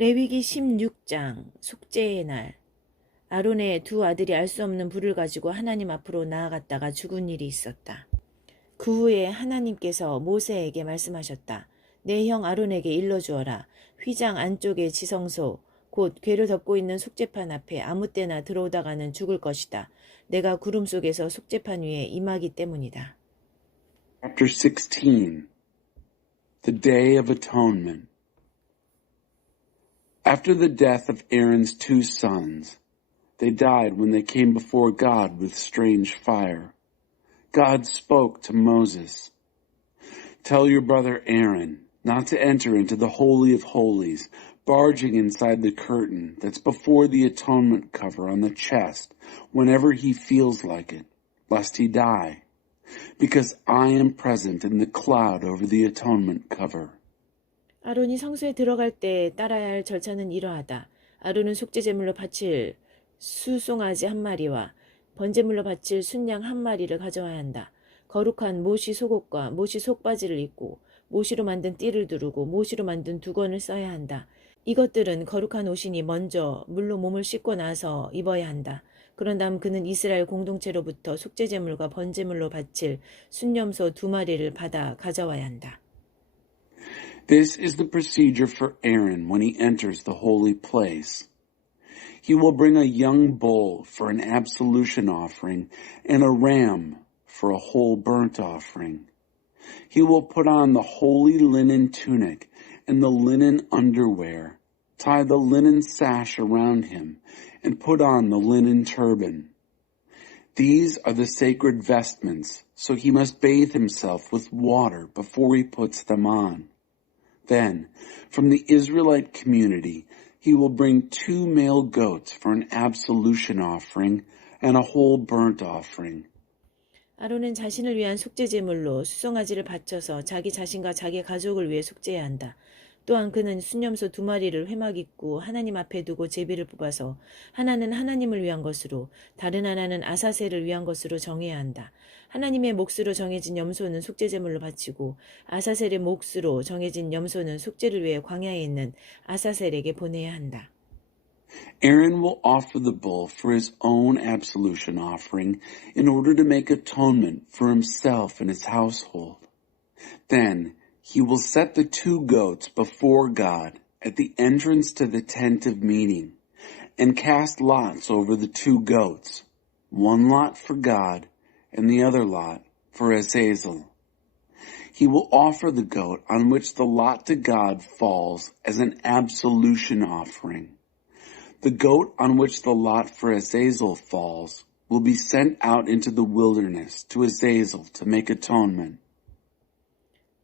레위기 16장 속죄의 날. 아론의 두 아들이 알 수 없는 불을 가지고 하나님 앞으로 나아갔다가 죽은 일이 있었다. 그 후에 하나님께서 모세에게 말씀하셨다. 내 형 아론에게 일러주어라. 휘장 안쪽의 지성소 곧 궤를 덮고 있는 속죄판 앞에 아무 때나 들어오다가는 죽을 것이다. 내가 구름 속에서 속죄판 위에 임하기 때문이다. Chapter 16 The Day of Atonement. After the death of Aaron's two sons, they died when they came before God with strange fire. God spoke to Moses, "Tell your brother Aaron not to enter into the Holy of Holies, barging inside the curtain that's before the atonement cover on the chest whenever he feels like it, lest he die, because I am present in the cloud over the atonement cover." 아론이 성소에 들어갈 때 따라야 할 절차는 이러하다. 아론은 속죄제물로 바칠 수송아지 한 마리와 번제물로 바칠 순양 한 마리를 가져와야 한다. 거룩한 모시 속옷과 모시 속바지를 입고 모시로 만든 띠를 두르고 모시로 만든 두건을 써야 한다. 이것들은 거룩한 옷이니 먼저 물로 몸을 씻고 나서 입어야 한다. 그런 다음 그는 이스라엘 공동체로부터 속죄제물과 번제물로 바칠 순염소 2마리를 받아 가져와야 한다. This is the procedure for Aaron when he enters the holy place. He will bring a young bull for an absolution offering and a ram for a whole burnt offering. He will put on the holy linen tunic and the linen underwear, tie the linen sash around him, and put on the linen turban. These are the sacred vestments, so he must bathe himself with water before he puts them on. Then, from the Israelite community, he will bring 2 male goats for an absolution offering and a whole burnt offering. 아론은 자신을 위한 속죄제물로 수송아지를 바쳐서 자기 자신과 자기 가족을 위해 속죄해야 한다. 또한 그는 순염소 2마리를 회막 입고 하나님 앞에 두고 제비를 뽑아서 하나는 하나님을 위한 것으로 다른 하나는 아사셀을 위한 것으로 정해야 한다. 하나님의 몫으로 정해진 염소는 속죄제물로 바치고 아사셀의 몫으로 정해진 염소는 속죄를 위해 광야에 있는 아사셀에게 보내야 한다. Aaron will offer the bull for his own absolution offering in order to make atonement for himself and his household. Then he will set the 2 goats before God at the entrance to the tent of meeting and cast lots over the 2 goats, 1 lot for God and the other lot for Azazel. He will offer the goat on which the lot to God falls as an absolution offering. The goat on which the lot for Azazel falls will be sent out into the wilderness to Azazel to make atonement.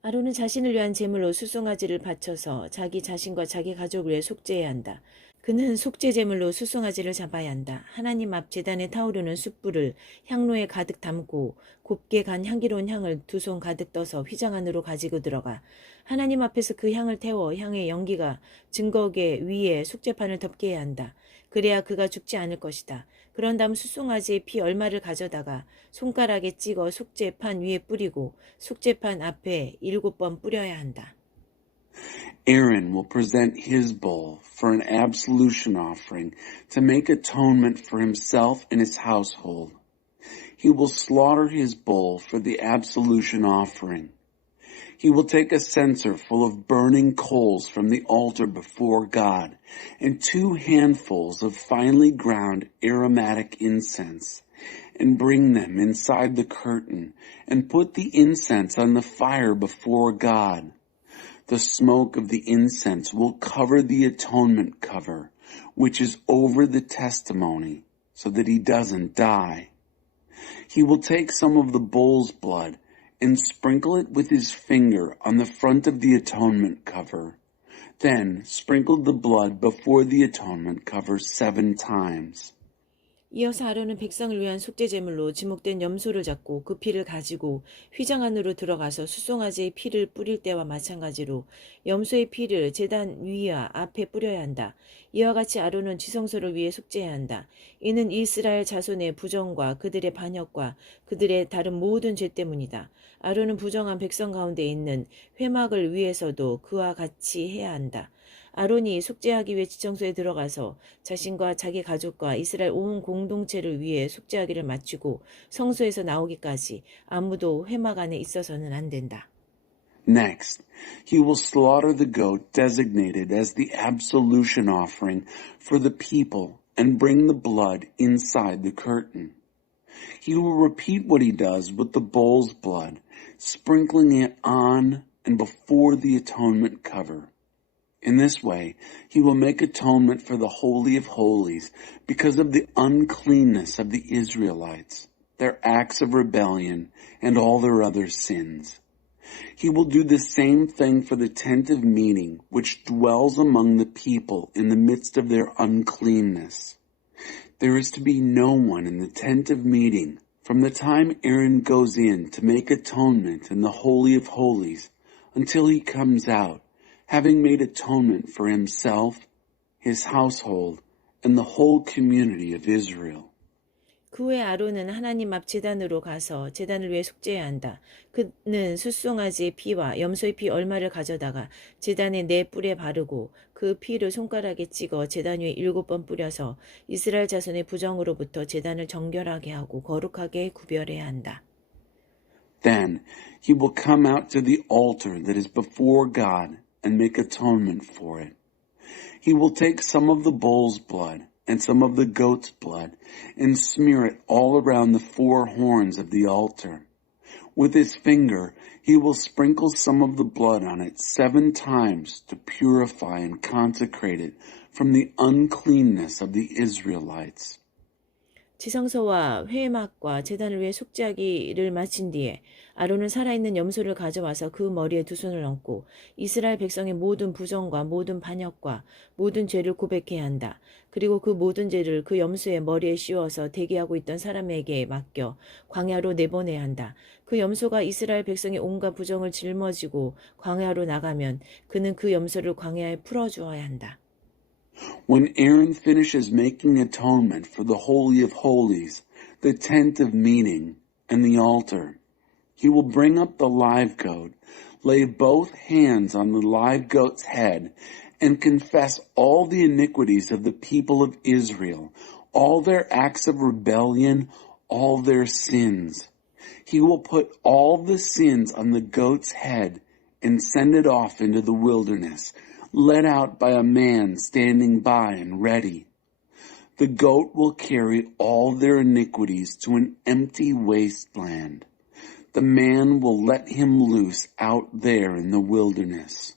아론은 자신을 위한 제물로 수송아지를 바쳐서 자기 자신과 자기 가족을 위해 속죄해야 한다. 그는 속죄제물로 수송아지를 잡아야 한다. 하나님 앞 제단에 타오르는 숯불을 향로에 가득 담고 곱게 간 향기로운 향을 2손 가득 떠서 휘장 안으로 가지고 들어가 하나님 앞에서 그 향을 태워 향의 연기가 증거계 위에 속죄판을 덮게 해야 한다. 그래야 그가 죽지 않을 것이다. 그런 다음 수송아지의 피 얼마를 가져다가 손가락에 찍어 속죄판 위에 뿌리고 속죄판 앞에 7번 뿌려야 한다. Aaron will present his bull for an absolution offering to make atonement for himself and his household. He will slaughter his bull for the absolution offering. He will take a censer full of burning coals from the altar before God and 2 handfuls of finely ground aromatic incense and bring them inside the curtain and put the incense on the fire before God. The smoke of the incense will cover the atonement cover, which is over the testimony, so that he doesn't die. He will take some of the bull's blood and sprinkle it with his finger on the front of the atonement cover. Then sprinkle the blood before the atonement cover 7 times. 이어서 아론은 백성을 위한 속죄제물로 지목된 염소를 잡고 그 피를 가지고 휘장 안으로 들어가서 수송아지의 피를 뿌릴 때와 마찬가지로 염소의 피를 제단 위와 앞에 뿌려야 한다. 이와 같이 아론은 지성소를 위해 속죄해야 한다. 이는 이스라엘 자손의 부정과 그들의 반역과 그들의 다른 모든 죄 때문이다. 아론은 부정한 백성 가운데 있는 회막을 위해서도 그와 같이 해야 한다. 아론이 속죄하기 위해 지성소에 들어가서 자신과 자기 가족과 이스라엘 온 공동체를 위해 속죄하기를 마치고 성소에서 나오기까지 아무도 회막 안에 있어서는 안 된다. Next, he will slaughter the goat designated as the absolution offering for the people and bring the blood inside the curtain. He will repeat what he does with the bull's blood, sprinkling it on and before the atonement cover. In this way, he will make atonement for the Holy of Holies because of the uncleanness of the Israelites, their acts of rebellion, and all their other sins. He will do the same thing for the tent of meeting, which dwells among the people in the midst of their uncleanness. There is to be no one in the tent of meeting from the time Aaron goes in to make atonement in the Holy of Holies until he comes out, having made atonement for himself, his household, and the whole community of Israel. 그 후에 아론은 하나님 앞 제단으로 가서 제단을 위해 속죄해야 한다. 그는 숫송아지의 피와 염소의 피 얼마를 가져다가 제단의 네 뿔에 바르고 그 피를 손가락에 찍어 제단 위에 7번 뿌려서 이스라엘 자손의 부정으로부터 제단을 정결하게 하고 거룩하게 구별해야 한다. Then he will come out to the altar that is before God and make atonement for it. He will take some of the bull's blood and some of the goat's blood, and smear it all around the four horns of the altar. With his finger, he will sprinkle some of the blood on it 7 times to purify and consecrate it from the uncleanness of the Israelites. 지성소와 회막과 제단을 위해 속죄하기를 마친 뒤에 아론은 살아있는 염소를 가져와서 그 머리에 2 손을 얹고 이스라엘 백성의 모든 부정과 모든 반역과 모든 죄를 고백해야 한다. 그리고 그 모든 죄를 그 염소의 머리에 씌워서 대기하고 있던 사람에게 맡겨 광야로 내보내야 한다. 그 염소가 이스라엘 백성의 온갖 부정을 짊어지고 광야로 나가면 그는 그 염소를 광야에 풀어주어야 한다. When Aaron finishes making atonement for the Holy of Holies, the tent of meeting, and the altar, he will bring up the live goat, lay both hands on the live goat's head, and confess all the iniquities of the people of Israel, all their acts of rebellion, all their sins. He will put all the sins on the goat's head and send it off into the wilderness, led out by a man standing by and ready. The goat will carry all their iniquities to an empty wasteland. The man will let him loose out there in the wilderness.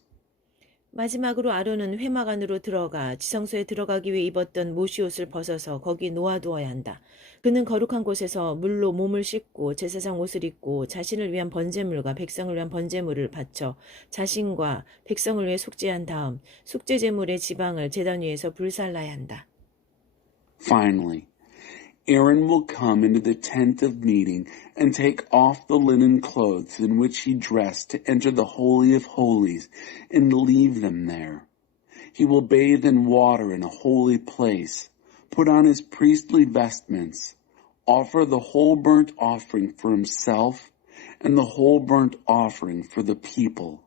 마지막으로 아론은 회막 안으로 들어가 지성소에 들어가기 위해 입었던 모시옷을 벗어서 거기 놓아두어야 한다. 그는 거룩한 곳에서 물로 몸을 씻고 제사장 옷을 입고 자신을 위한 번제물과 백성을 위한 번제물을 바쳐 자신과 백성을 위해 속죄한 다음 속죄제물의 지방을 제단 위에서 불살라야 한다. Finally, Aaron will come into the tent of meeting and take off the linen clothes in which he dressed to enter the Holy of Holies and leave them there. He will bathe in water in a holy place, put on his priestly vestments, offer the whole burnt offering for himself and the whole burnt offering for the people,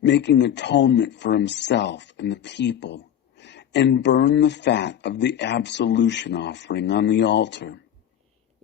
making atonement for himself and the people, and burn the fat of the absolution offering on the altar.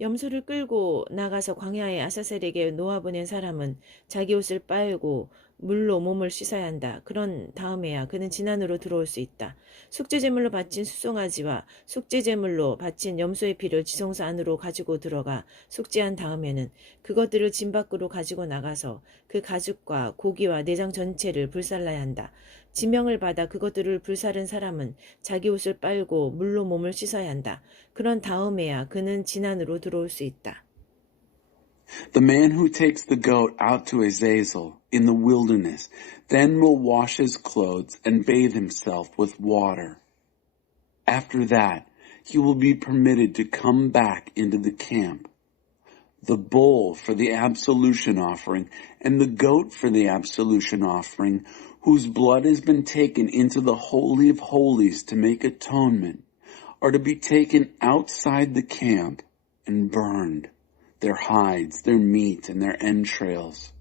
염소를 끌고 나가서 광야에 아사셀에게 놓아보낸 사람은 자기 옷을 빨고 물로 몸을 씻어야 한다. 그런 다음에야 그는 진안으로 들어올 수 있다. 속죄제물로 바친 숫송아지와 속죄제물로 바친 염소의 피를 지성소 안으로 가지고 들어가 속죄한 다음에는 그것들을 진 밖으로 가지고 나가서 그 가죽과 고기와 내장 전체를 불살라야 한다. 지명을 받아 그것들을 불사른 사람은 자기 옷을 빨고 물로 몸을 씻어야 한다. 그런 다음에야 그는 진안으로 들어올 수 있다. The man who takes the goat out to Azazel in the wilderness then will wash his clothes and bathe himself with water. After that, he will be permitted to come back into the camp. The bull for the absolution offering and the goat for the absolution offering, whose blood has been taken into the Holy of Holies to make atonement, are to be taken outside the camp and burned, their hides, their meat, and their entrails.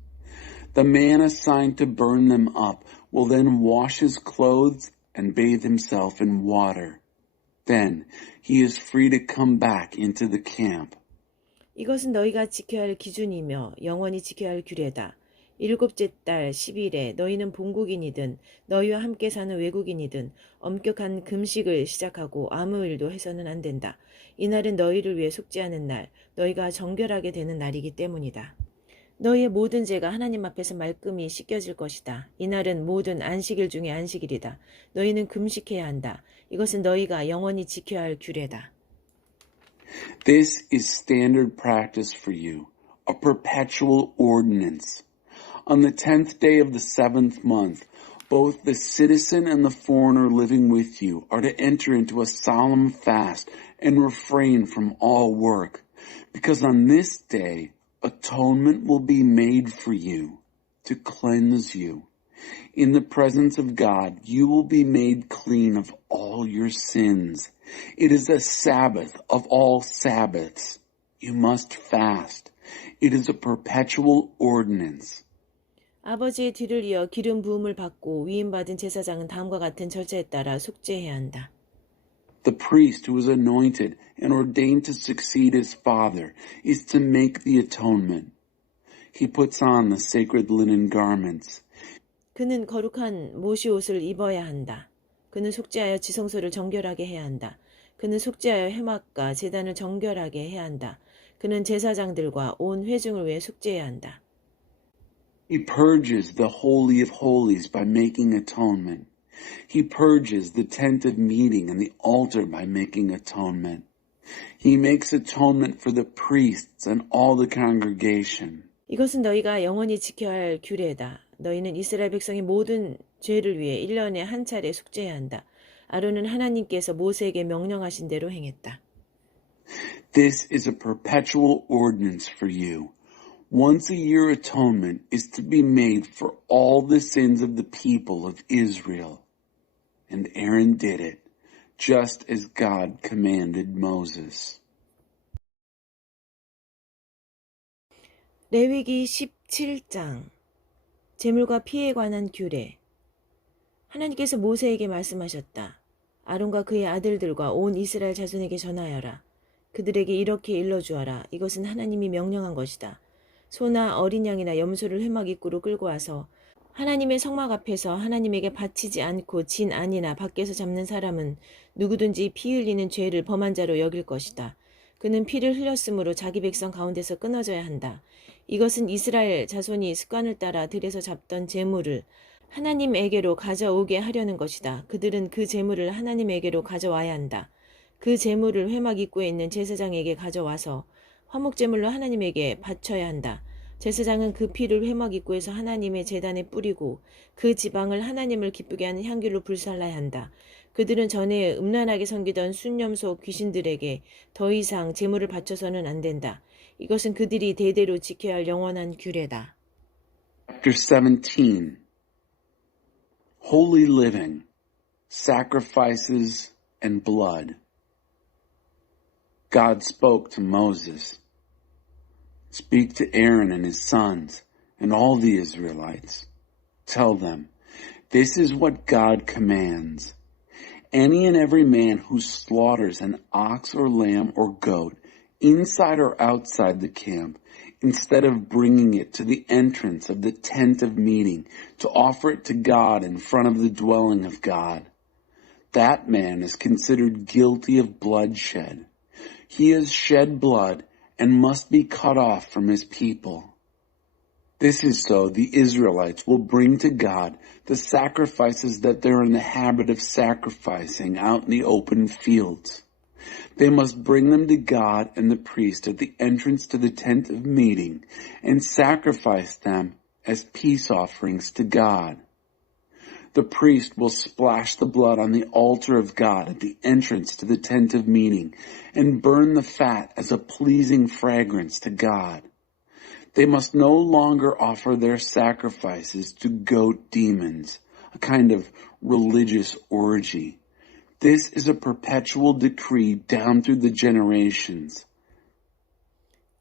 The man assigned to burn them up will then wash his clothes and bathe himself in water. Then he is free to come back into the camp. 이것은 너희가 지켜야 할 기준이며 영원히 지켜야 할 규례다. 일곱째 달 10일에 너희는 본국인이든 너희와 함께 사는 외국인이든 엄격한 금식을 시작하고 아무 일도 해서는 안 된다. 이날은 너희를 위해 속죄하는 날, 너희가 정결하게 되는 날이기 때문이다. 너희의 모든 죄가 하나님 앞에서 말끔히 씻겨질 것이다. 이날은 모든 안식일 중에 안식일이다. 너희는 금식해야 한다. 이것은 너희가 영원히 지켜야 할 규례다. This is standard practice for you, a perpetual ordinance. On the 10th day of the 7th month, both the citizen and the foreigner living with you are to enter into a solemn fast and refrain from all work, because on this day atonement will be made for you to cleanse you. In the presence of God, you will be made clean of all your sins. It is a Sabbath of all Sabbaths. You must fast. It is a perpetual ordinance. 아버지의 뒤를 이어 기름 부음을 받고 위임받은 제사장은 다음과 같은 절차에 따라 속죄해야 한다. The priest who is anointed and ordained to succeed his father is to make the atonement. He puts on the sacred linen garments. 그는 거룩한 모시 옷을 입어야 한다. 그는 속죄하여 지성소를 정결하게 해야 한다. 그는 속죄하여 회막과 제단을 정결하게 해야 한다. 그는 제사장들과 온 회중을 위해 속죄해야 한다. He purges the Holy of Holies by making atonement. He purges the tent of meeting and the altar by making atonement. He makes atonement for the priests and all the congregation. 이것은 너희가 영원히 지켜야 할 규례다. 너희는 이스라엘 백성의 모든 죄를 위해 1년에 한 차례 속죄해야 한다. 아론은 하나님께서 모세에게 명령하신 대로 행했다. This is a perpetual ordinance for you. Once a year atonement is to be made for all the sins of the people of Israel. And Aaron did it, just as God commanded Moses. 레위기 17장 제물과 피에 관한 규례. 하나님께서 모세에게 말씀하셨다. 아론과 그의 아들들과 온 이스라엘 자손에게 전하여라. 그들에게 이렇게 일러주어라. 이것은 하나님이 명령한 것이다. 소나 어린 양이나 염소를 회막 입구로 끌고 와서 하나님의 성막 앞에서 하나님에게 바치지 않고 진 안이나 밖에서 잡는 사람은 누구든지 피 흘리는 죄를 범한 자로 여길 것이다. 그는 피를 흘렸으므로 자기 백성 가운데서 끊어져야 한다. 이것은 이스라엘 자손이 습관을 따라 들에서 잡던 제물을 하나님에게로 가져오게 하려는 것이다. 그들은 그 제물을 하나님에게로 가져와야 한다. 그 제물을 회막 입구에 있는 제사장에게 가져와서 화목제물로 하나님에게 바쳐야 한다. 제사장은 그 피를 회막 입구에서 하나님의 제단에 뿌리고 그 지방을 하나님을 기쁘게 하는 향기로 불살라야 한다. 그들은 전에 음란하게 섬기던 순념소 귀신들에게 더 이상 제물을 바쳐서는 안 된다. 이것은 그들이 대대로 지켜야 할 영원한 규례다. Chapter 17. Holy living, sacrifices and blood. God spoke to Moses. Speak to Aaron and his sons and all the Israelites. Tell them, this is what God commands. Any and every man who slaughters an ox or lamb or goat inside or outside the camp, instead of bringing it to the entrance of the tent of meeting to offer it to God in front of the dwelling of God, that man is considered guilty of bloodshed. He has shed blood and must be cut off from his people. This is so the Israelites will bring to God the sacrifices that they're in the habit of sacrificing out in the open fields. They must bring them to God and the priest at the entrance to the tent of meeting and sacrifice them as peace offerings to God. The priest will splash the blood on the altar of God at the entrance to the tent of meeting and burn the fat as a pleasing fragrance to God. They must no longer offer their sacrifices to goat demons, a kind of religious orgy. This is a perpetual decree down through the generations.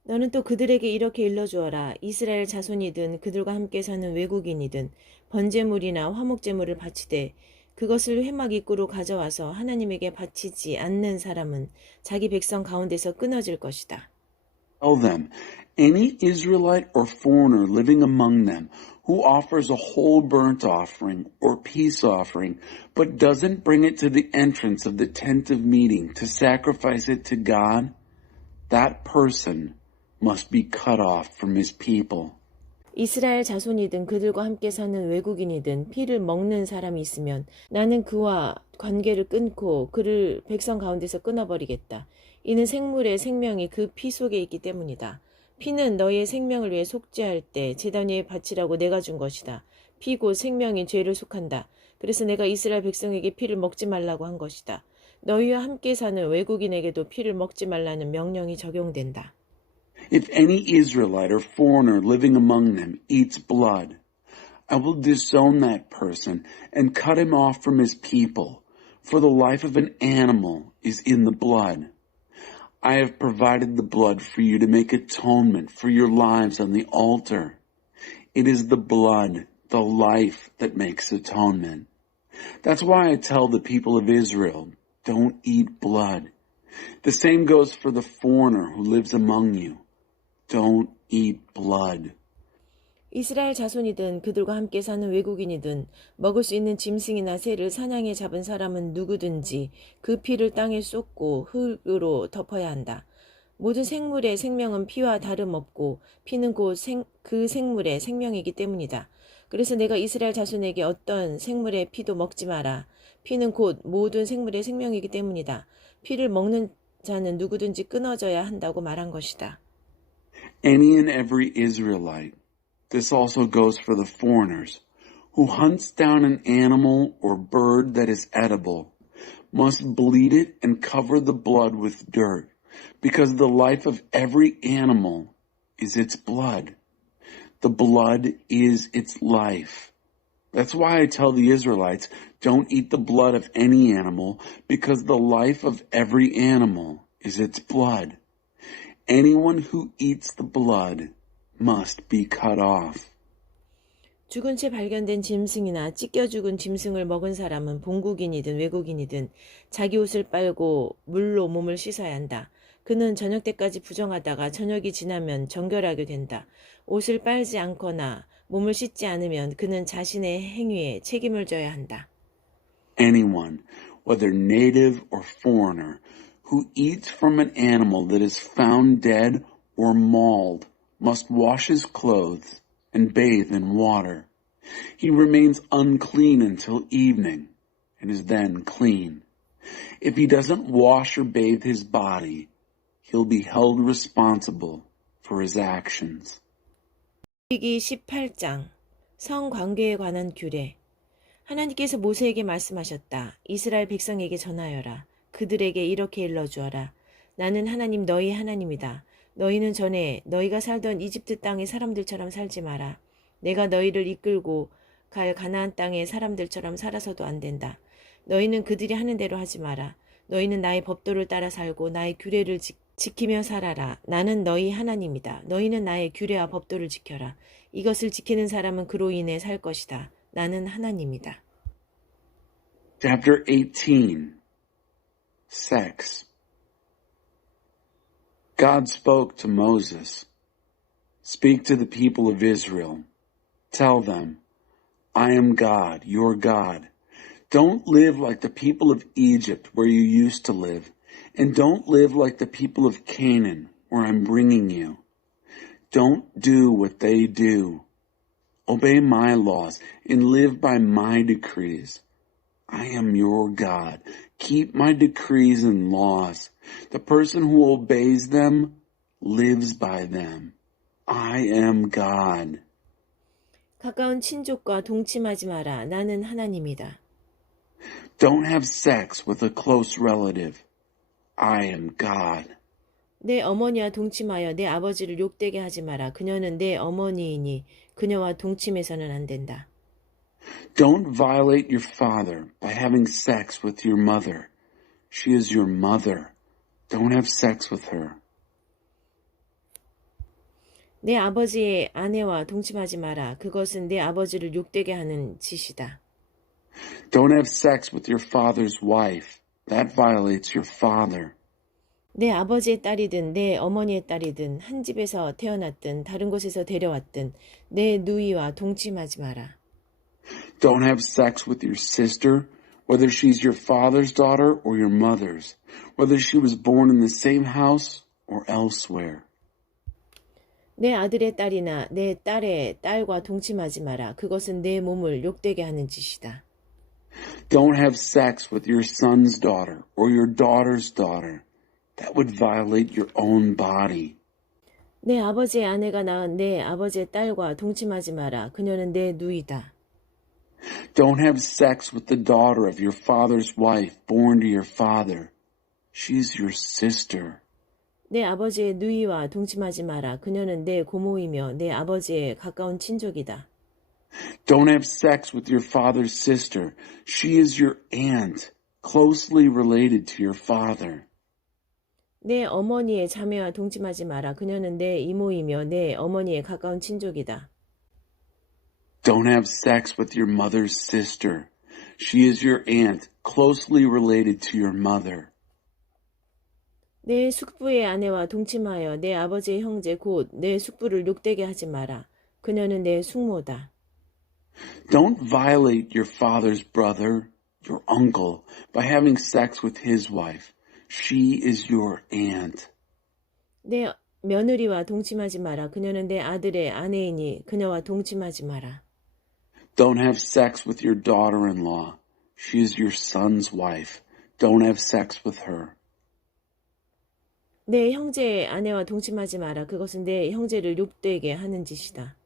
너는 또 그들에게 이렇게 일러주어라. 이스라엘 자손이든 그들과 함께 사는 외국인이든 번제물이나 화목제물을 바치되 그것을 회막 입구로 가져와서 하나님에게 바치지 않는 사람은 자기 백성 가운데서 끊어질 것이다. Tell them, any Israelite or foreigner living among them who offers a whole burnt offering or peace offering, but doesn't bring it to the entrance of the tent of meeting to sacrifice it to God, that person must be cut off from his people. 이스라엘 자손이든 그들과 함께 사는 외국인이든 피를 먹는 사람이 있으면 나는 그와 관계를 끊고 그를 백성 가운데서 끊어버리겠다. 이는 생물의 생명이 그 피 속에 있기 때문이다. 피는 너희의 생명을 위해 속죄할 때 제단 위에 바치라고 내가 준 것이다. 피 곧 생명이 죄를 속한다. 그래서 내가 이스라엘 백성에게 피를 먹지 말라고 한 것이다. 너희와 함께 사는 외국인에게도 피를 먹지 말라는 명령이 적용된다. If any Israelite or foreigner living among them eats blood, I will disown that person and cut him off from his people, for the life of an animal is in the blood. I have provided the blood for you to make atonement for your lives on the altar. It is the blood, the life, that makes atonement. That's why I tell the people of Israel, don't eat blood. The same goes for the foreigner who lives among you. Don't eat blood. 이스라엘 자손이든 그들과 함께 사는 외국인이든 먹을 수 있는 짐승이나 새를 사냥해 잡은 사람은 누구든지 그 피를 땅에 쏟고 흙으로 덮어야 한다. 모든 생물의 생명은 피와 다름없고 피는 곧 그 생물의 생명이기 때문이다. 그래서 내가 이스라엘 자손에게 어떤 생물의 피도 먹지 마라. 피는 곧 모든 생물의 생명이기 때문이다. 피를 먹는 자는 누구든지 끊어져야 한다고 말한 것이다. Any and every Israelite, this also goes for the foreigners, who hunts down an animal or bird that is edible, must bleed it and cover the blood with dirt, because the life of every animal is its blood. The blood is its life. That's why I tell the Israelites, don't eat the blood of any animal, because the life of every animal is its blood. Anyone who eats the blood must be cut off. 죽은 채 발견된 짐승이나 찢겨 죽은 짐승을 먹은 사람은 본국인이든 외국인이든 자기 옷을 빨고 물로 몸을 씻어야 한다. 그는 저녁 때까지 부정하다가 저녁이 지나면 정결하게 된다. 옷을 빨지 않거나 몸을 씻지 않으면 그는 자신의 행위에 책임을 져야 한다. Anyone, whether native or foreigner, who eats from an animal that is found dead or mauled must wash his clothes and bathe in water. He remains unclean until evening and is then clean. If he doesn't wash or bathe his body, he'll be held responsible for his actions. 레위기 18장 성관계에 관한 규례. 하나님께서 모세에게 말씀하셨다. 이스라엘 백성에게 전하여라. 그들에게 이렇게 일러주어라. 나는 하나님 너희 하나님이다. 너희는 전에 너희가 살던 이집트 땅의 사람들처럼 살지 마라. 내가 너희를 이끌고 갈 가나안 땅의 사람들처럼 살아서도 안 된다. 너희는 그들이 하는 대로 하지 마라. 너희는 나의 법도를 따라 살고 나의 규례를 지키며 살아라. 나는 너희 하나님이다. 너희는 나의 규례와 법도를 지켜라. 이것을 지키는 사람은 그로 인해 살 것이다. 나는 하나님이다. Chapter 18. Sex. God spoke to Moses. Speak to the people of Israel. Tell them, I am God, your God. Don't live like the people of Egypt where you used to live, and don't live like the people of Canaan where I'm bringing you. Don't do what they do. Obey my laws and live by my decrees. I am your God. Keep my decrees and laws. The person who obeys them lives by them. I am God. 가까운 친족과 동침하지 마라. 나는 하나님이다. Don't have sex with a close relative. I am God. 내 어머니와 동침하여 내 아버지를 욕되게 하지 마라. 그녀는 내 어머니이니 그녀와 동침해서는 안 된다. Don't violate your father by having sex with your mother. She is your mother. Don't have sex with her. 내 아버지의 아내와 동침하지 마라. 그것은 내 아버지를 욕되게 하는 짓이다. Don't have sex with your father's wife. That violates your father. 내 아버지의 딸이든 내 어머니의 딸이든 한 집에서 태어났든 다른 곳에서 데려왔든 내 누이와 동침하지 마라. Don't have sex with your sister, whether she's your father's daughter or your mother's, whether she was born in the same house or elsewhere. 내 아들의 딸이나 내 딸의 딸과 동침하지 마라. 그것은 내 몸을 욕되게 하는 짓이다. Don't have sex with your son's daughter or your daughter's daughter. That would violate your own body. 내 아버지의 아내가 낳은 내 아버지의 딸과 동침하지 마라. 그녀는 내 누이다. Don't have sex with the daughter of your father's wife born to your father. She's your sister. 내 아버지의 누이와 동침하지 마라. 그녀는 내 고모이며 내 아버지의 가까운 친족이다. Don't have sex with your father's sister. She is your aunt, closely related to your father. 내 어머니의 자매와 동침하지 마라. 그녀는 내 이모이며 내 어머니의 가까운 친족이다. Don't have sex with your mother's sister. She is your aunt, closely related to your mother. 내 숙부의 아내와 동침하여 내 아버지의 형제 곧 내 숙부를 욕되게 하지 마라. 그녀는 내 숙모다. Don't violate your father's brother, your uncle, by having sex with his wife. She is your aunt. 내 며느리와 동침하지 마라. 그녀는 내 아들의 아내이니 그녀와 동침하지 마라. Don't have sex with your daughter-in-law. She is your son's wife. Don't have sex with her. 내 형제의 아내와 동침하지 마라. 그것은 내 형제를 욕되게 하는 짓이다.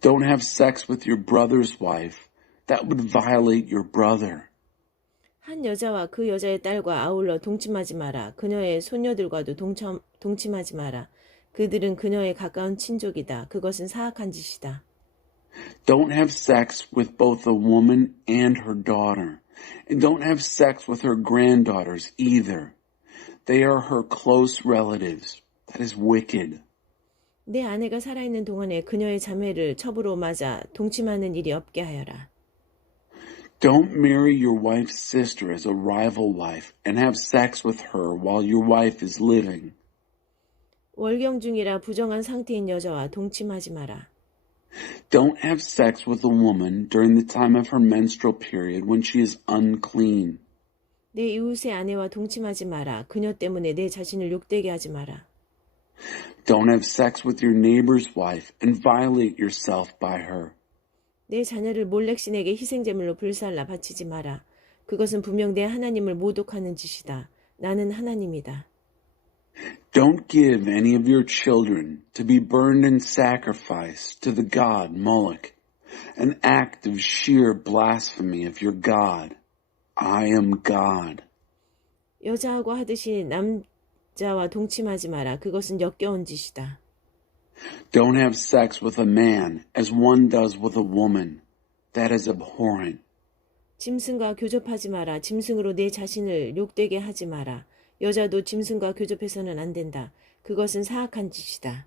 Don't have sex with your brother's wife. That would violate your brother. 한 여자와 그 여자의 딸과 아울러 동침하지 마라. 그녀의 손녀들과도 동침하지 마라. 그들은 그녀의 가까운 친족이다. 그것은 사악한 짓이다. Don't have sex with both a woman and her daughter. And don't have sex with her granddaughters either. They are her close relatives. That is wicked. 내 아내가 살아있는 동안에 그녀의 자매를 첩으로 맞아 동침하는 일이 없게 하여라. Don't marry your wife's sister as a rival wife and have sex with her while your wife is living. 월경 중이라 부정한 상태인 여자와 동침하지 마라. Don't have sex with a woman during the time of her menstrual period when she is unclean. 내 이웃의 아내와 동침하지 마라. 그녀 때문에 내 자신을 욕되게 하지 마라. Don't have sex with your neighbor's wife and violate yourself by her. 내 자녀를 몰렉신에게 희생제물로 불살라 바치지 마라. 그것은 분명 내 하나님을 모독하는 짓이다. 나는 하나님이다. Don't give any of your children to be burned in sacrifice to the god Moloch, an act of sheer blasphemy of your God. I am God. 여자하고 하듯이 남자와 동침하지 마라. 그것은 역겨운 짓이다. Don't have sex with a man as one does with a woman. That is abhorrent. 짐승과 교접하지 마라. 짐승으로 내 자신을 욕되게 하지 마라. 여자도 짐승과 교접해서는 안 된다. 그것은 사악한 짓이다.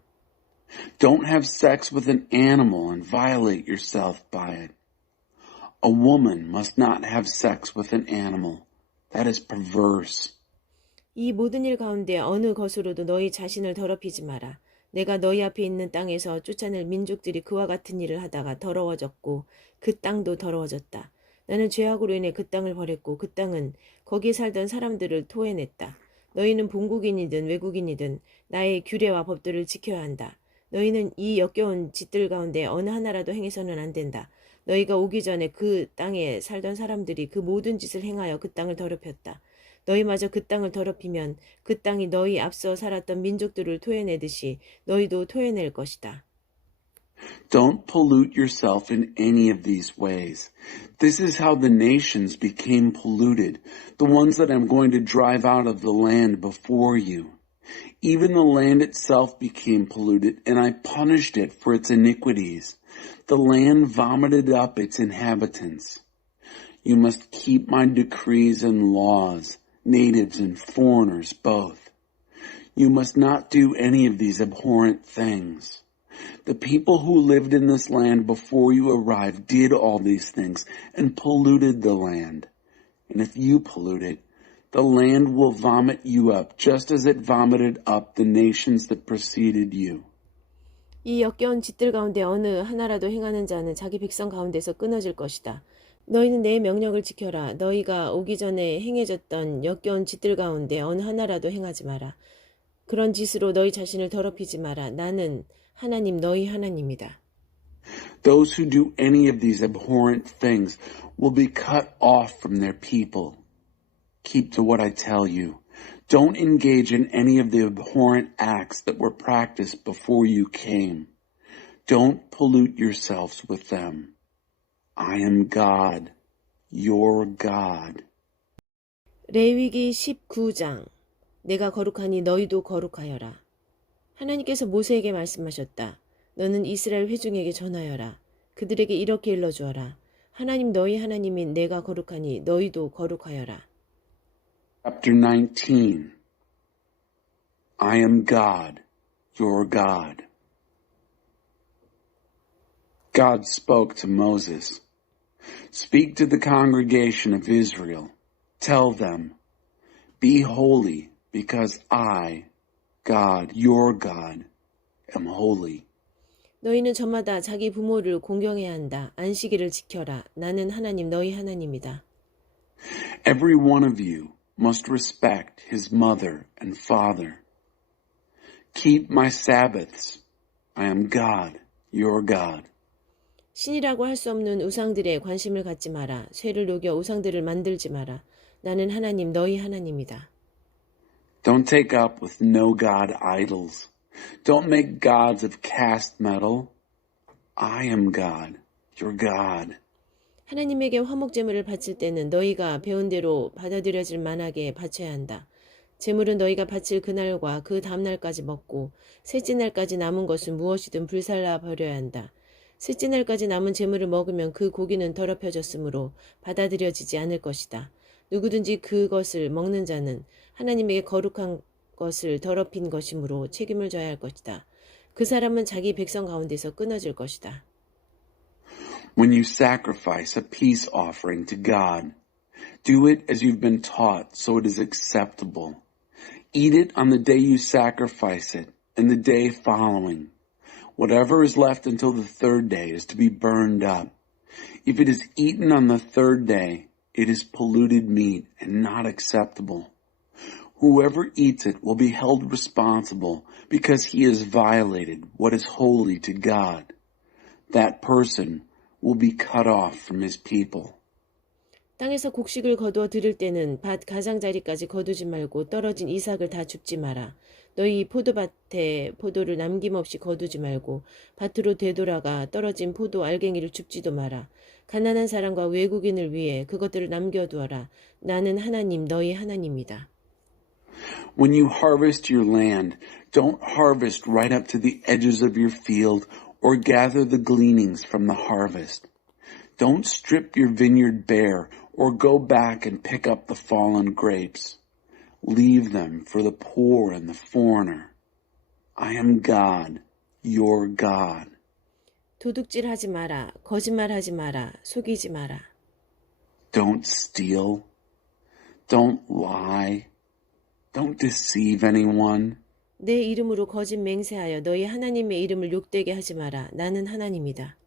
Don't have sex with an animal and violate yourself by it. A woman must not have sex with an animal. That is perverse. 이 모든 일 가운데 어느 것으로도 너희 자신을 더럽히지 마라. 내가 너희 앞에 있는 땅에서 쫓아낼 민족들이 그와 같은 일을 하다가 더러워졌고 그 땅도 더러워졌다. 나는 죄악으로 인해 그 땅을 버렸고 그 땅은 거기에 살던 사람들을 토해냈다. 너희는 본국인이든 외국인이든 나의 규례와 법들을 지켜야 한다. 너희는 이 역겨운 짓들 가운데 어느 하나라도 행해서는 안 된다. 너희가 오기 전에 그 땅에 살던 사람들이 그 모든 짓을 행하여 그 땅을 더럽혔다. 너희마저 그 땅을 더럽히면 그 땅이 너희 앞서 살았던 민족들을 토해내듯이 너희도 토해낼 것이다. Don't pollute yourself in any of these ways. This is how the nations became polluted, the ones that I'm going to drive out of the land before you. Even the land itself became polluted, and I punished it for its iniquities. The land vomited up its inhabitants. You must keep my decrees and laws, natives and foreigners both. You must not do any of these abhorrent things. The people who lived in this land before you arrived did all these things and polluted the land. And if you pollute it, the land will vomit you up, just as it vomited up the nations that preceded you. 이 역겨운 짓들 가운데 어느 하나라도 행하는 자는 자기 백성 가운데서 끊어질 것이다. 너희는 내 명령을 지켜라. 너희가 오기 전에 행해졌던 역겨운 짓들 가운데 어느 하나라도 행하지 마라. 그런 짓으로 너희 자신을 더럽히지 마라. 나는 하나님 너희 하나님이다. Those who do any of these abhorrent things will be cut off from their people. Keep to what I tell you. Don't engage in any of the abhorrent acts that were practiced before you came. Don't pollute yourselves with them. I am God, your God. 레위기 19장. 내가 거룩하니 너희도 거룩하여라. 하나님께서 모세에게 말씀하셨다. 너는 이스라엘 회중에게 전하여라. 그들에게 이렇게 일러주어라. 하나님 너희 하나님인 내가 거룩하니 너희도 거룩하여라. Chapter 19. I am God, your God. God spoke to Moses. Speak to the congregation of Israel. Tell them, be holy, because I, God, your God, am holy. 너희는 저마다 자기 부모를 공경해야 한다. 안식일을 지켜라. 나는 하나님 너희 하나님이다. Every one of you must respect his mother and father. Keep my Sabbaths. I am God, your God. 신이라고 할 수 없는 우상들에 관심을 갖지 마라. 쇠를 녹여 우상들을 만들지 마라. 나는 하나님 너희 하나님이다. Don't take up with no God idols. Don't make gods of cast metal. I am God, your God. 하나님에게 화목 제물을 바칠 때는 너희가 배운 대로 받아들여질 만하게 바쳐야 한다. 제물은 너희가 바칠 그날과 그 다음날까지 먹고 셋째 날까지 남은 것은 무엇이든 불살라 버려야 한다. 셋째 날까지 남은 제물을 먹으면 그 고기는 더럽혀졌으므로 받아들여지지 않을 것이다. 누구든지 그것을 먹는 자는 하나님에게 거룩한 것을 더럽힌 것이므로 책임을 져야 할 것이다. 그 사람은 자기 백성 가운데서 끊어질 것이다. When you sacrifice a peace offering to God, do it as you've been taught so it is acceptable. Eat it on the day you sacrifice it and the day following. Whatever is left until the third day is to be burned up. If it is eaten on the third day, it is polluted meat and not acceptable. Whoever eats it will be held responsible because he has violated what is holy to God. That person will be cut off from his people. 땅에서 곡식을 거두어 들을 때는 밭 가장자리까지 거두지 말고 떨어진 이삭을 다 줍지 마라. 너희 포도밭에 포도를 남김없이 거두지 말고 밭으로 되돌아가 떨어진 포도 알갱이를 줍지도 마라. 가난한 사람과 외국인을 위해 그것들을 남겨두어라. 나는 하나님 너희 하나님이다. When you harvest your land, don't harvest right up to the edges of your field or gather the gleanings from the harvest. Don't strip your vineyard bare or go back and pick up the fallen grapes. Leave them for the poor and the foreigner. I am God, your God. 도둑질하지 마라. 거짓말하지 마라. 속이지 마라. Don't steal. Don't lie. Don't deceive anyone. 내 이름으로 거짓 맹세하여 너희 하나님의 이름을 욕되게 하지 마라. 나는 하나님이다.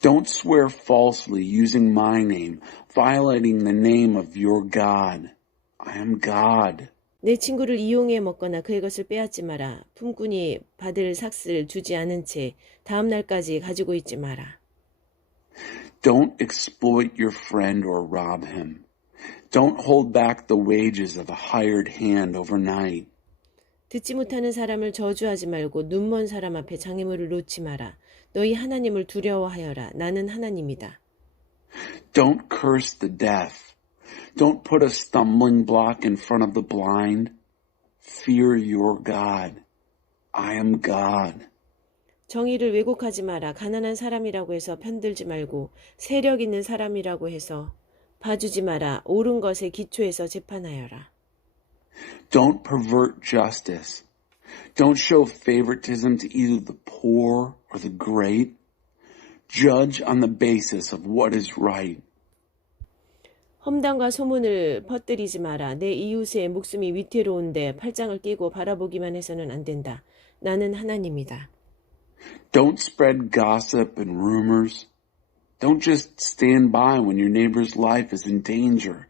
Don't swear falsely using my name, violating the name of your God. I am God. 내 친구를 이용해 먹거나 그의 것을 빼앗지 마라. 품꾼이 받을 삭슬 주지 않은 채 다음 날까지 가지고 있지 마라. Don't exploit your friend or rob him. Don't hold back the wages of a hired hand overnight. 듣지 못하는 사람을 저주하지 말고 눈먼 사람 앞에 장애물을 놓지 마라. 너희 하나님을 두려워하여라. 나는 하나님이다. Don't curse the deaf. Don't put a stumbling block in front of the blind. Fear your God. I am God. 정의를 왜곡하지 마라. 가난한 사람이라고 해서 편들지 말고 세력 있는 사람이라고 해서 봐주지 마라. 옳은 것에 기초해서 재판하여라. Don't pervert justice. Don't show favoritism to either the poor or the great. Judge on the basis of what is right. 험담과 소문을 퍼뜨리지 마라. 내 이웃의 목숨이 위태로운데 팔짱을 끼고 바라보기만 해서는 안 된다. 나는 하나님이다. Don't spread gossip and rumors. Don't just stand by when your neighbor's life is in danger.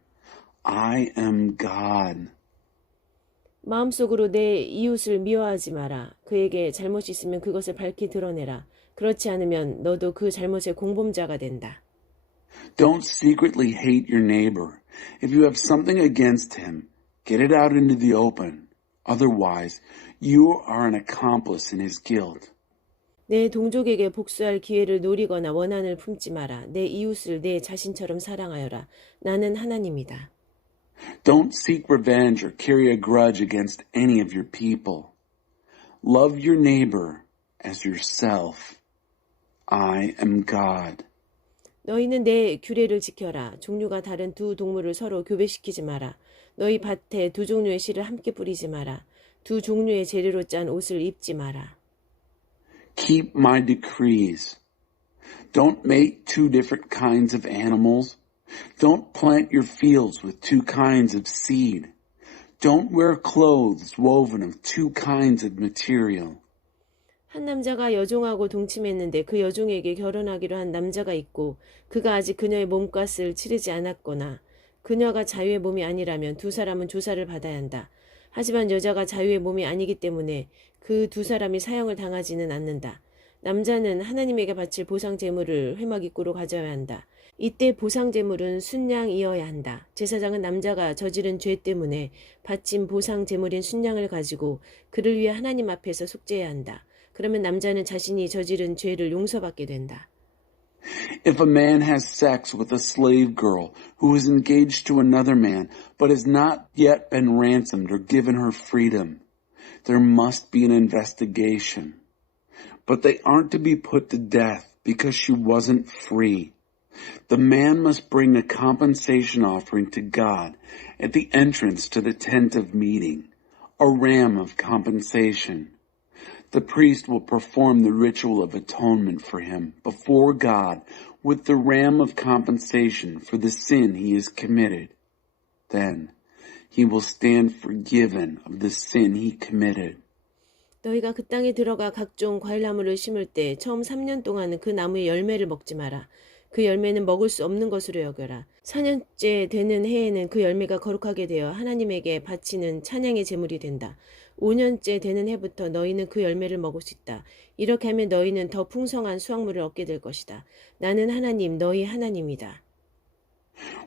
I am God. 마음속으로 내 이웃을 미워하지 마라. 그에게 잘못이 있으면 그것을 밝히 드러내라. 그렇지 않으면 너도 그 잘못의 공범자가 된다. Don't secretly hate your neighbor. If you have something against him, get it out into the open. Otherwise, you are an accomplice in his guilt. 내 동족에게 복수할 기회를 노리거나 원한을 품지 마라. 내 이웃을 내 자신처럼 사랑하여라. 나는 하나님이다. Don't seek revenge or carry a grudge against any of your people. Love your neighbor as yourself. I am God. 너희는 내 규례를 지켜라. 종류가 다른 두 동물을 서로 교배시키지 마라. 너희 밭에 두 종류의 씨를 함께 뿌리지 마라. 두 종류의 재료로 짠 옷을 입지 마라. Keep my decrees. Don't make two different kinds of animals. Don't plant your fields with two kinds of seed. Don't wear clothes woven of two kinds of material. 한 남자가 여종하고 동침했는데 그 여종에게 결혼하기로 한 남자가 있고 그가 아직 그녀의 몸값을 치르지 않았거나 그녀가 자유의 몸이 아니라면 두 사람은 조사를 받아야 한다. 하지만 여자가 자유의 몸이 아니기 때문에 그 두 사람이 사형을 당하지는 않는다. 남자는 하나님에게 바칠 보상 제물을 회막입구로 가져야 한다. 이때 보상 제물은 순양이어야 한다. 제사장은 남자가 저지른 죄 때문에 바친 보상 제물인 순양을 가지고 그를 위해 하나님 앞에서 속죄해야 한다. 그러면 남자는 자신이 저지른 죄를 용서받게 된다. If a man has sex with a slave girl who is engaged to another man but has not yet been ransomed or given her freedom, there must be an investigation. But they aren't to be put to death because she wasn't free. The man must bring a compensation offering to God at the entrance to the tent of meeting, a ram of compensation. The priest will perform the ritual of atonement for him before God with the ram of compensation for the sin he has committed. Then he will stand forgiven of the sin he committed. 너희가 그 땅에 들어가 각종 과일나무를 심을 때 처음 3년 동안은 그 나무의 열매를 먹지 마라. 그 열매는 먹을 수 없는 것으로 여겨라. 4년째 되는 해에는 그 열매가 거룩하게 되어 하나님에게 바치는 찬양의 제물이 된다. 5년째 되는 해부터 너희는 그 열매를 먹을 수 있다. 이렇게 하면 너희는 더 풍성한 수확물을 얻게 될 것이다. 나는 하나님, 너희 하나님이다.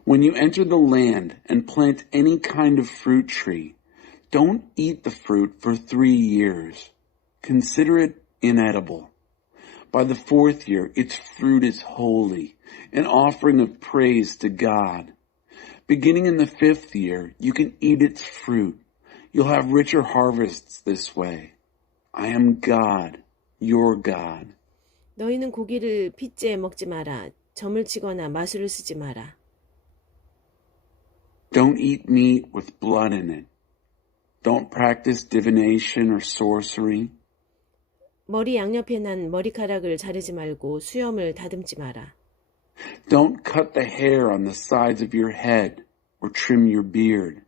When you enter the land and plant any kind of fruit tree, don't eat the fruit for 3 years. Consider it inedible. By the 4th year, its fruit is holy, an offering of praise to God. Beginning in the 5th year, you can eat its fruit. You'll have richer harvests this way. I am God, your God. 너희는 고기를 핏째 먹지 마라. 점을 치거나 마술을 쓰지 마라. Don't eat meat with blood in it. Don't practice divination or sorcery. 머리 양옆에 난 머리카락을 자르지 말고 수염을 다듬지 마라. Don't cut the hair on the sides of your head or trim your beard.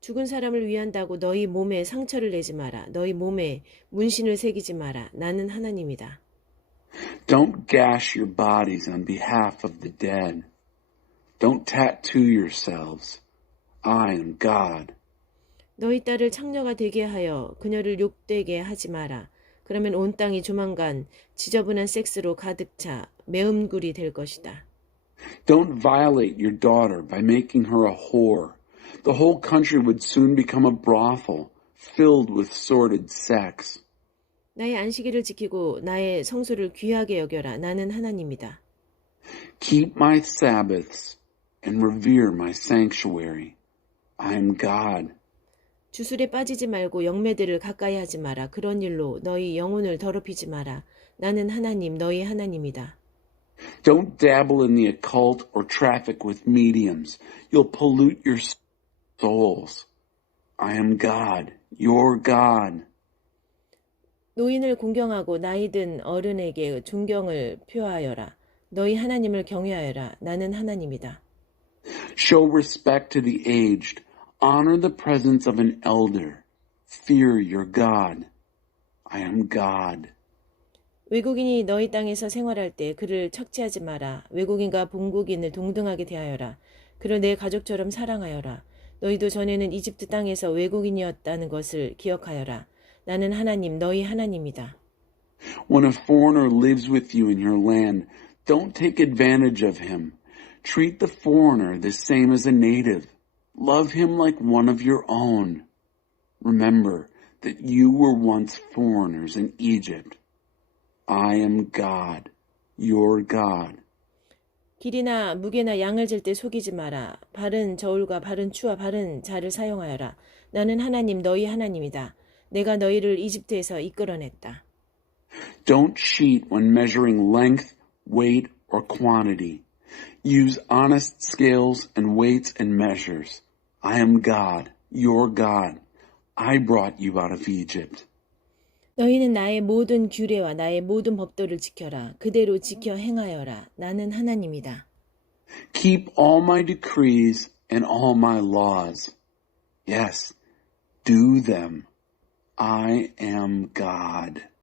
죽은 사람을 위한다고 너희 몸에 상처를 내지 마라. 너희 몸에 문신을 새기지 마라. 나는 하나님이다. Don't gash your bodies on behalf of the dead. Don't tattoo yourselves. I am God. 너희 딸을 창녀가 되게 하여 그녀를 욕되게 하지 마라. 그러면 온 땅이 조만간 지저분한 섹스로 가득 차 매음굴이 될 것이다. Don't violate your daughter by making her a whore. The whole country would soon become a brothel, filled with sordid sex. 나의 안식일을 지키고 나의 성소를 귀하게 여겨라. 나는 하나님이다. Keep my Sabbaths and revere my sanctuary. I am God. 주술에 빠지지 말고 영매들을 가까이 하지 마라. 그런 일로 너희 영혼을 더럽히지 마라. 나는 하나님, 너희 하나님이다. Don't dabble in the occult or traffic with mediums. You'll pollute your souls. I am God, your God. 노인을 공경하고 나이 든 어른에게 존경을 표하여라. 너희 하나님을 경외하여라. 나는 하나님이다. Show respect to the aged. Honor the presence of an elder. Fear your God. I am God. 외국인이 너희 땅에서 생활할 때 그를 척지하지 마라. 외국인과 본국인을 동등하게 대하여라. 그를 내 가족처럼 사랑하여라. 너희도 전에는 이집트 땅에서 외국인이었다는 것을 기억하여라. 나는 하나님, 너희 하나님이다. When a foreigner lives with you in your land, don't take advantage of him. Treat the foreigner the same as a native. Love him like one of your own. Remember that you were once foreigners in Egypt. I am God, your God. 길이나 무게나 양을 잴 때 속이지 마라. 바른 저울과 바른 추와 바른 자를 사용하여라. 나는 하나님, 너희 하나님이다. 내가 너희를 이집트에서 이끌어냈다. Don't cheat when measuring length, weight, or quantity. Use honest scales and weights and measures. I am God, your God. I brought you out of Egypt. 너희는 나의 모든 규례와 나의 모든 법도를 지켜라. 그대로 지켜 행하여라. 나는 하나님이다. Keep all my decrees and all my laws. Yes, do them. I am God.